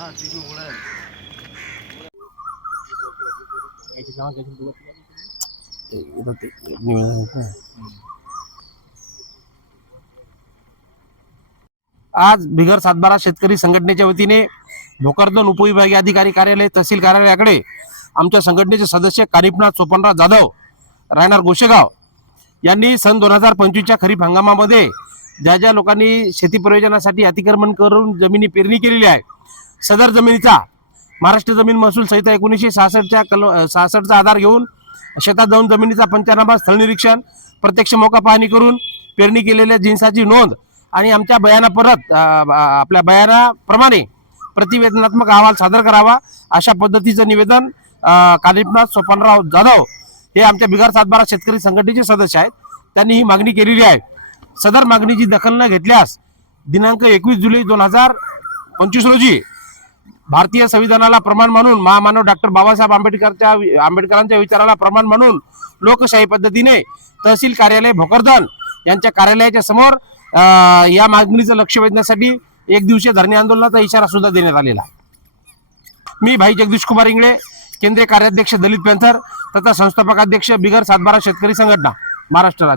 आज बिगर सातबारा शेतकरी संघटनेच्या वतीने भोकरदन उपविभागीय अधिकारी कार्यालय तहसील कार्यालयाकडे आमच्या संघटनेचे सदस्य कानिपनाथ सोपनराव जाधव राहणार गोशेगाव यांनी सन दोन हजार पंचवीसच्या खरीप हंगामामध्ये ज्या ज्या लोकांनी शेती प्रयोजनासाठी अतिक्रमण करून जमिनी पेरणी केलेली आहे सदर जमिनीचा महाराष्ट्र जमीन महसूल संहिता एकोणीसशे सहासष्टच्या कल सहासष्टचा आधार घेऊन शेतात जाऊन जमिनीचा पंचनामा स्थळ निरीक्षण प्रत्यक्ष मोका पाहणी करून पेरणी केलेल्या जिन्साची नोंद आणि आमच्या बयाना परत आपल्या बयानाप्रमाणे प्रतिवेदनात्मक अहवाल सादर करावा अशा पद्धतीचं निवेदन कालिपनाथ सोपानराव जाधव हे आमच्या बिगार सातबारा शेतकरी संघटनेचे सदस्य आहेत. त्यांनी ही मागणी केलेली आहे. सदर मागणीची दखल न घेतल्यास दिनांक एकवीस जुलै दोन हजार पंचवीस रोजी भारतीय संविधानाला प्रमाण म्हणून महामानव डॉक्टर बाबासाहेब आंबेडकरच्या आंबेडकरांच्या विचाराला प्रमाण म्हणून लोकशाही पद्धतीने तहसील कार्यालय भोकरदन यांच्या कार्यालयाच्या समोर या मागणीचं लक्ष वेधण्यासाठी एक दिवसीय धरणे आंदोलनाचा इशारा सुद्धा देण्यात आलेला आहे. मी भाई जगदीश कुमार इंगळे केंद्रीय कार्याध्यक्ष दलित पॅन्थर तथा संस्थापक अध्यक्ष बिगर सातबारा शेतकरी संघटना महाराष्ट्र राज्य